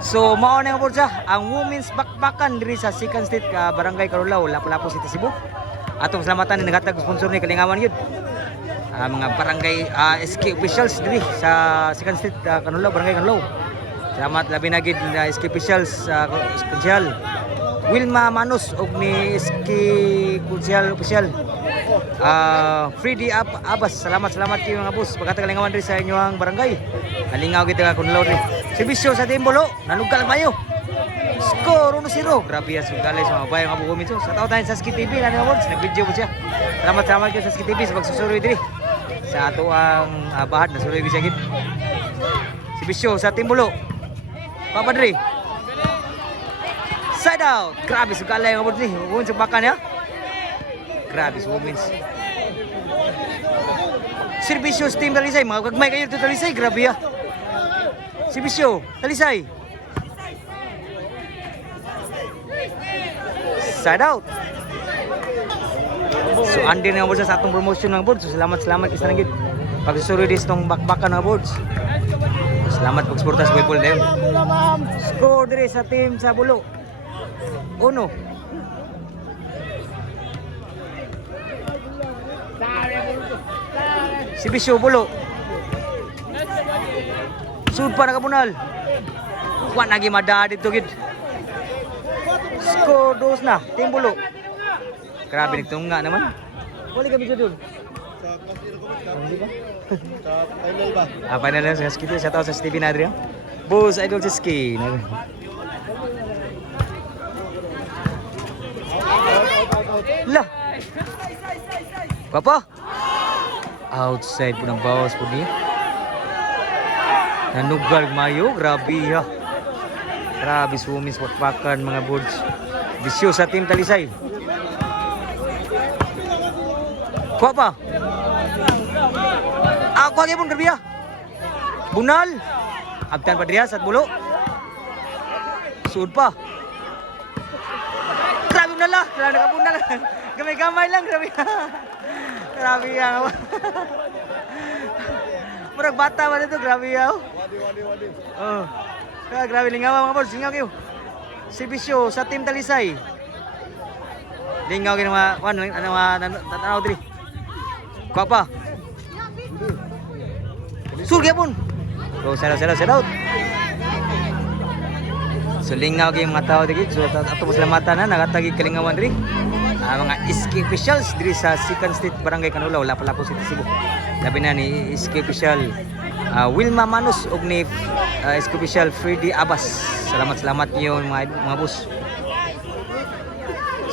So mao na nga po siya ang women's bakbakan diri sa Second Street Barangay Carolao, Lapu-Lapu City, Cebu. Atong salamatan ni naghatag sponsor ni Kalingawan yun. Mga barangay SK officials diri sa Second Street Carolao, Barangay Carolao. Salamat labi na gid na SK officials Konsyal Wilma Manos og ni SK Konsyal official Freddy Abbas. Salamat kayo mga boss. Pagkatagalingawan diri sa inyong barangay. Alingaw kita kunlaw ni. Serbisyo sa Timbolo, nanugal mayo. Score 1-0. Grabe yan sugalay sa mga bayang abuho minso. Sa tao tayo sa Ski TV na awards, nag-video po siya. Salamat kayo sa Ski TV sa pagsusuroy diri. Sa ato ang bahad na suroy siya gid. Serbisyo sa Timbolo. Papadri. Side out. Grabe sugalay ang awards ni. Women's bakan ya. Grabe sa women's. Serbisyo sa Team Talisay. Mga kagmay kayo dito Talisay. Grabe ya. Serbisyo. Talisay. Side out. So andi na board sa atong promotion ng board. So salamat kisa nagid. Pagsusuroy dis tong bakbakan ng boards. So, salamat pag sportas boyball dayon. Score dire sa team sa Bulo. 1. Serbisyo Bulo. Sud pa nakapunal. Wa nagi mada dito gid. Score 2 na, Team Bulo. Grabe nagtunga naman. Wali kami dito. Sa final ba? Final na sa Ski. Sa tao sa TV na rin. Boss, idol sa Ski. Lah. Papa. Outside po ng bawas po niya. Nanugal mayo, grabe ha. Grabe women's pakpakan mga boards. Bisyo sa Team Talisay. Kuha pa. Ako lagi pun grabe ha. Bunal. Abtan pa diya sa Bulo. Sud pa. Grabe bunal lah. Grabe nakabunal. Gamay-gamay lang grabe. Grabe ha. Murag bata ba dito, grabe ha. Wadi. Oh. Grabe lingaw mga boss, lingaw kayo. Serbisyo sa Team Talisay. Lingaw kayo mga tanaw diri. Kuha pa. Surga pun. So set out. So lingaw kayo mga tao diri. So ato pasalamatan na nagatagi kalingawan diri. Mga SK officials diri sa Second Street Barangay Canulao, Lapu-Lapu City, Cebu. Labi na ni SK official Wilma Manos og ni SK official Freddy Abbas. Salamat niyo mga boss.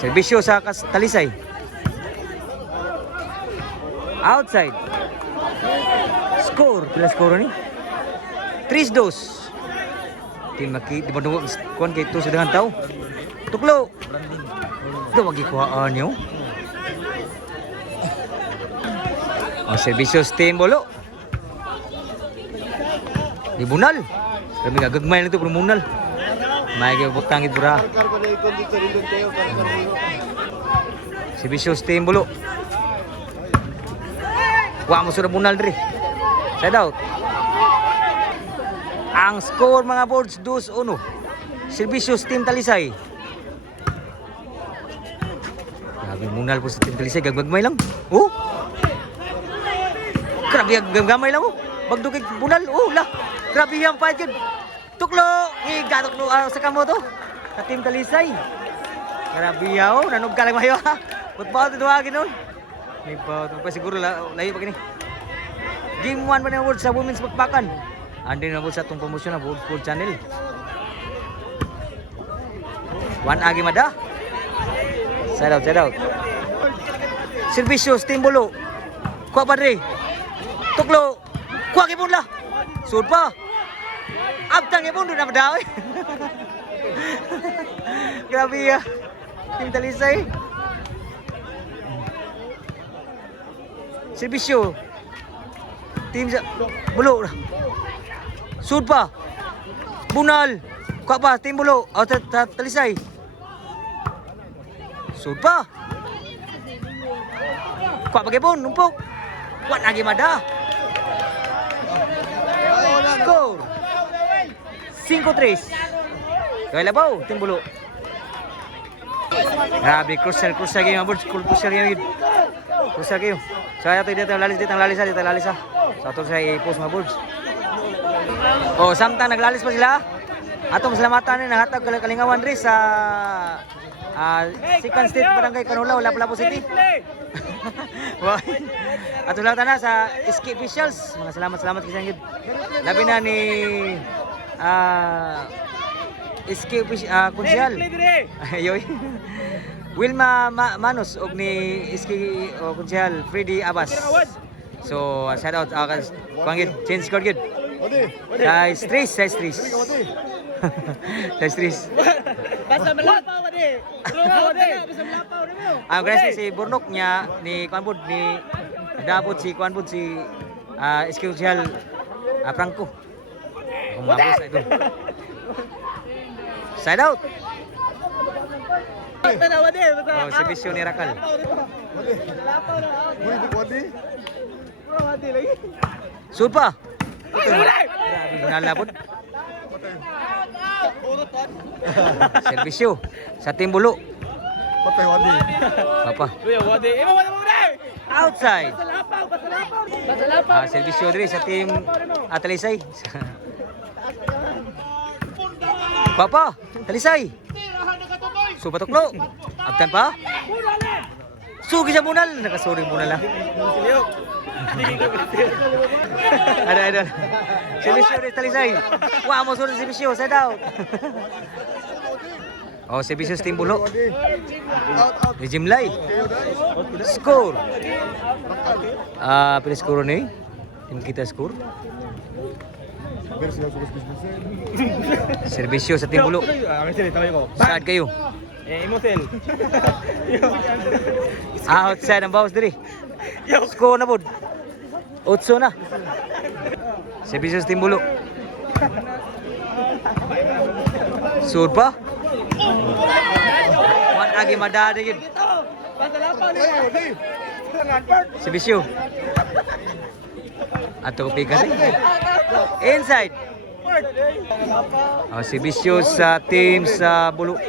Serbisyo sa Talisay. Outside. Score, pila score ni? 3-2. Di ba kuan kay to sa dengan tao. Tuklo. Ito wagi kuhaan nyo. Serbisyo sa Team Bulo. Di bunal. Kami gagagmay lang ito pero munal. May butangit bura. Serbisyo sa Team Bulo. Wa mo sura bunal diri. Side out. Ang score mga boards 2-1. Serbisyo sa Team Talisay. Grabe munal po sa Team Talisay, gagmay lang. Oh. Grabe gagmay lang oh. Bagdo kay bunal. Oh la. Grabe yang pa jud. Tuklo, gatok no sa kamo to. Sa Team Talisay. Grabe yaw, nanog ka lang mayo ha. Putball to duwagin nun. May pa siguro lahi pa kini. Game 1 pa na award sa women's bakbakan. Andi na po sa itong promosyon ng World Channel. 1 agi mada. Side out. Serbisyo, Team Bulo. Kuha pa rin. Tuklo. Kuha kipon la. Sud pa. Abtang kipon doon na madaw. Grabe ya. Team Talisay. Serbisyo. Team Bulo. Sud pa. Bunal. Kuha pa. Team Bulo. Talisay. Sud pa. Kuha pa kipon. Numpok. Kuha lagi mada. Score 5-3. Kaya labaw, Team Bulo. Grabe, crucial game mga boards. Crucial game. Crucial game. So ato dito ang lalis ha. So ato sa i-post mga boards. Oh, samtang naglalis pa sila. Atong salamatan ni nahatag kalingawan ri sa Second State Barangay Canulaw, Lapu-Lapu City. Ato lang na sa SK officials. Mga salamat sa inyo. Labi na ni SK konsyal. Ayoy. Wilma Manos og ni SK konsyal Freddy Abbas. So shout out kuangit change code gid. Size 3. Size 3. Basta malapaw wadi. Basta malapaw nimo. Ang guys si Burnok niya ni Kuanbud ni Dabot si Kuanbud si SK konsyal Franco. Kung mabos na ito. Side out. Oh, servisyo ni Rakal. Sud pa. Grabe nalabot. Servisyo sa Team Bulo. Patay wadi. Papa. Outside. Servisyo diri sa Team Talisay. Papa, Talisay. Subatuklo. Abtan pa. Sugi sa bunal. Nakasuri bunal lah. Ada. Servisyo di Talisay. Wah, mau suruh servisyo. Saya tahu. Oh, servisyo Team Bulo. Di Jimlay. Skor. Pilih skor ni. Tim kita skor. Servisyo sa Team Bulo. Saan kayo? Imotel. Outside ang bawas diri. Score na bod. 8 na. Servisyo sa Team Bulo. Sud pa. Wan agi madada gid. Servisyo. Ato pikas. Inside. Servisyo sa team sa Bulo.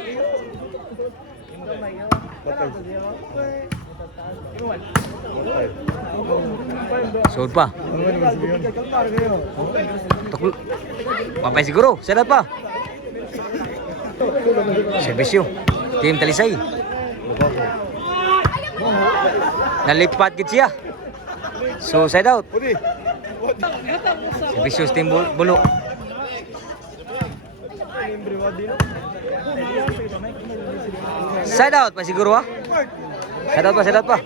Sud pa. Tukul. Papay siguro. Sadat pa. Servisyo. Team Talisay. Nalipat gid siya. So side out. Servisyo sa Team Bulo. Side out pa siguro ha. Side out pa.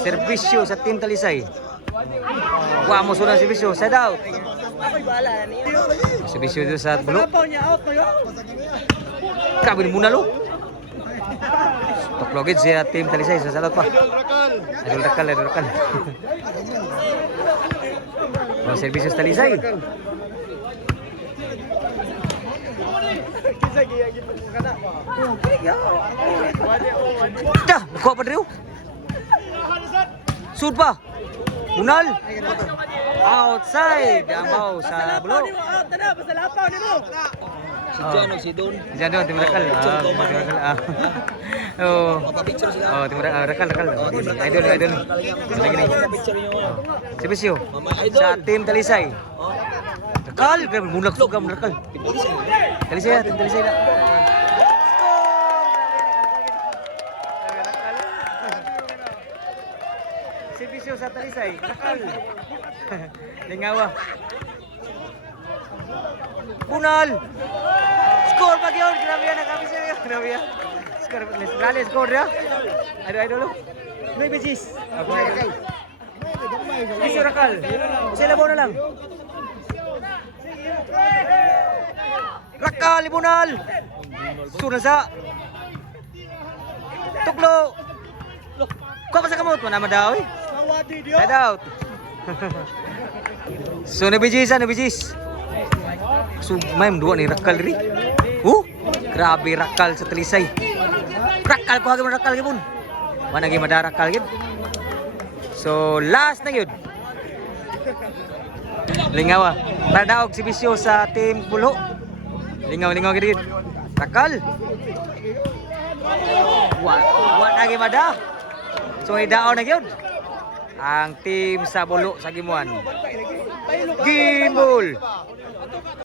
Servisyo sa Team Talisay. Wah, mo sunod servisyo. Side out. Servisyo dito sa Bulo. Kabin muna lo. Toklogid siya Team Talisay. Side out pa. Idol Rakal. Oh, servisyo sa Talisay. Dah, nakuha pa rin. Sud pa. Bunal. Outside. Ang baw sa Bulo. Si John o si Don. Diyan doon, Team Rakal. Oh, Team Rakal. Idol. Lagi ni. Servisyo sa Team Talisay. Rakal, grabe mulak suga Rakal. Talisay, Team Talisay na. Servisyo sa Talisay. Rakal. Lingawa. Bunal. Score pag yun. Grabe yan. Nakabisya yun. Grabe yan. Score dia. Idol. May besis. Servisyo Rakal. Sila mo na lang. Rakal, Bunal. Sunod sa. Tuklo. Kuha pa sa kamot. Mana daw eh. Side out. So nabijis. So may dua ni Rakal ri. Grabe Rakal sa Talisay. Rakal ko hagim Rakal gibon. Mana gi madara Rakal gib. So last na gyud. Lingawa. Tadaog si Bisyo sa Team Bulo. Lingaw gid. Takal. Wa na gimada. So idaon na gyud. Ang team sa bulo sa gimuan. Gimbol.